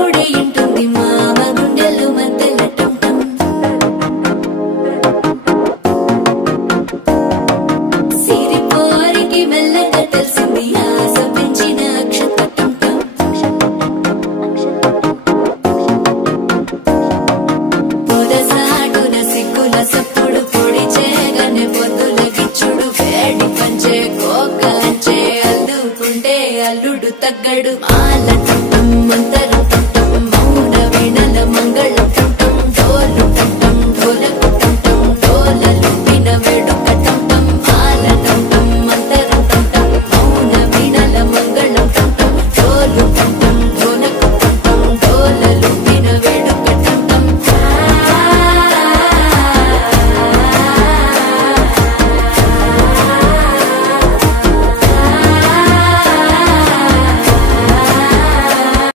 అప్పుడే ఇంటుంది మామ గుండెలు మధ్యల టం టం సిరిపోరికి మెల్లగా తెలిసింది ఆశ పెంచిన అక్షత టం టం పొదసాటున సిగ్గుల సప్పుడు పొడి చేయగానే పొద్దుల గిచ్చుడు వేడి పంచే కోకలంచే అల్లుకుంటే అల్లుడు తగ్గడు